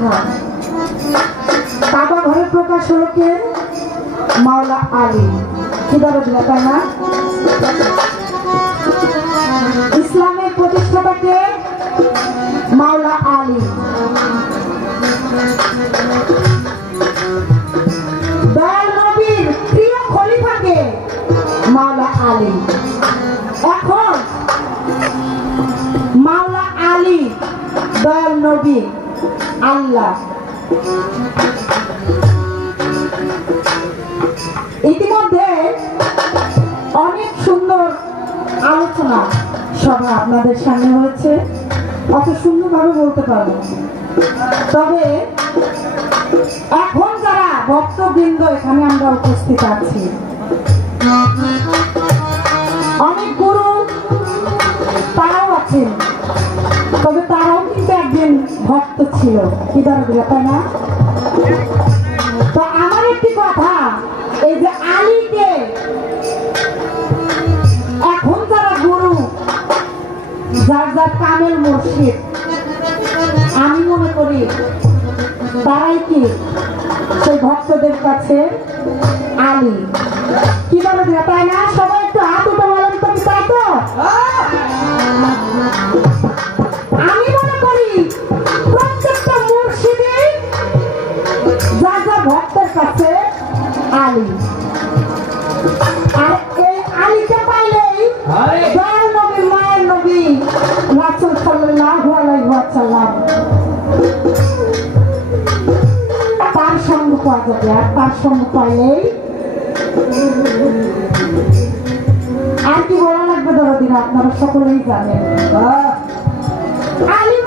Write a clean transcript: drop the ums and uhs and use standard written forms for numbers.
কথা কাবা ঘরে প্রকাশ হলো কে? মাওলা আলী। কি বলে দিলা তাই না? ইসলামের প্রতিষ্ঠাতাকে মাওলা আলী। দয়াল নবীর প্রিয় খলিফাকে মাওলা আলী। এখন মাওলা আলী, দয়াল নবী, আল্লাহ। ইতিমধ্যে অনেক সুন্দর আলোচনা সভা আপনাদের সামনে হয়েছে, অত সুন্দরভাবে বলতে পারবো, তবে এখন যারা ভক্তবৃন্দ এখানে আমরা উপস্থিত আছি, অনেক গুরু তারাও আছেন, তবে তারাও কিন্তু একদিন ভক্ত ছিল। কি দরকার তাই না? তো আমার একটি কথা, এই যে আলীকে এখন যারা গুরু, যার যার কামেল মুর্শিদ, আমি মনে করি তারাই কি সেই ভক্তদের কাছে আলী। কি বলে দিলা তাই না? সবাই একটু হাত উঠে বলেন তো, কি তাই তো? আমি মনে করি প্রত্যেকটা মুর্শিদই যার যার ভক্তের কাছে আলী। আর এই আলীকে পাইলেই দয়াল নবী, মায়ের নবী রাসূল সাল্লাল্লাহু আলাইহি ওয়াসাল্লাম তার সঙ্গ পাওয়া যাবে। আর তার সঙ্গ পাইলেই আর কি বলা লাগবে দরদিরা, আপনারা সকলেই জানেন। আলী